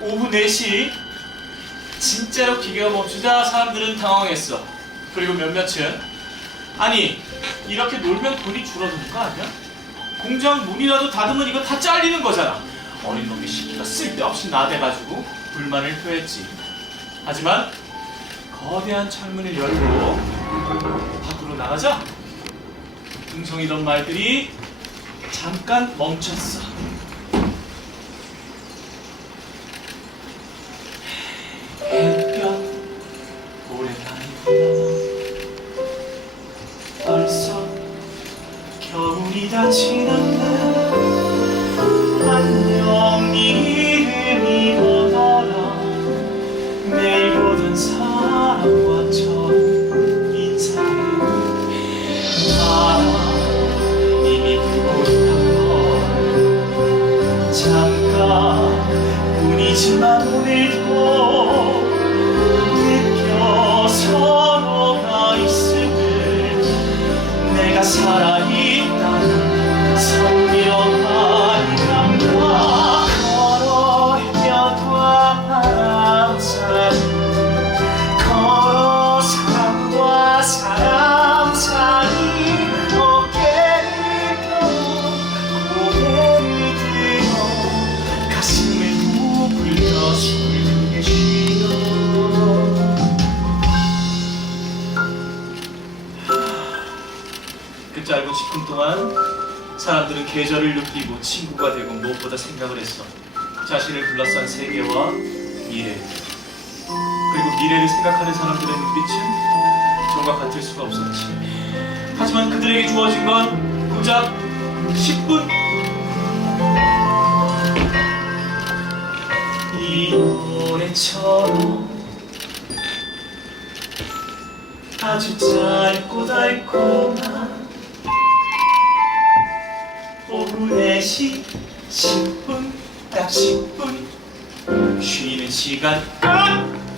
오후 4시 진짜로 기계가 멈추자 사람들은 당황했어. 그리고 몇몇은 아니 이렇게 놀면 돈이 줄어드는 거 아니야? 공장 문이라도 닫으면 이거 다 잘리는 거잖아. 어린 놈의 시기가 쓸데없이 나대가지고 불만을 표했지. 하지만 거대한 창문을 열고 밖으로 나가자 웅성이던 말들이 잠깐 멈췄어. 벌써 겨울이 다 지났네. 안녕 이름이 뭐더라? 매일 보던 사람과 처음 인사해. 나라 이미 보고 있던 걸 잠깐 뿐이지만 오늘도 느껴 서 그 짧은 10분 동안 사람들은 계절을 느끼고 친구가 되고 무엇보다 생각을 했어. 자신을 둘러싼 세계와 미래. 그리고 미래를 생각하는 사람들의 눈빛은 전과 같을 수가 없었지. 하지만 그들에게 주어진 건 고작 10분. 이 노래처럼 아주 짧고 달콤한 4시 10분 딱 10분 쉬는 시간 끝!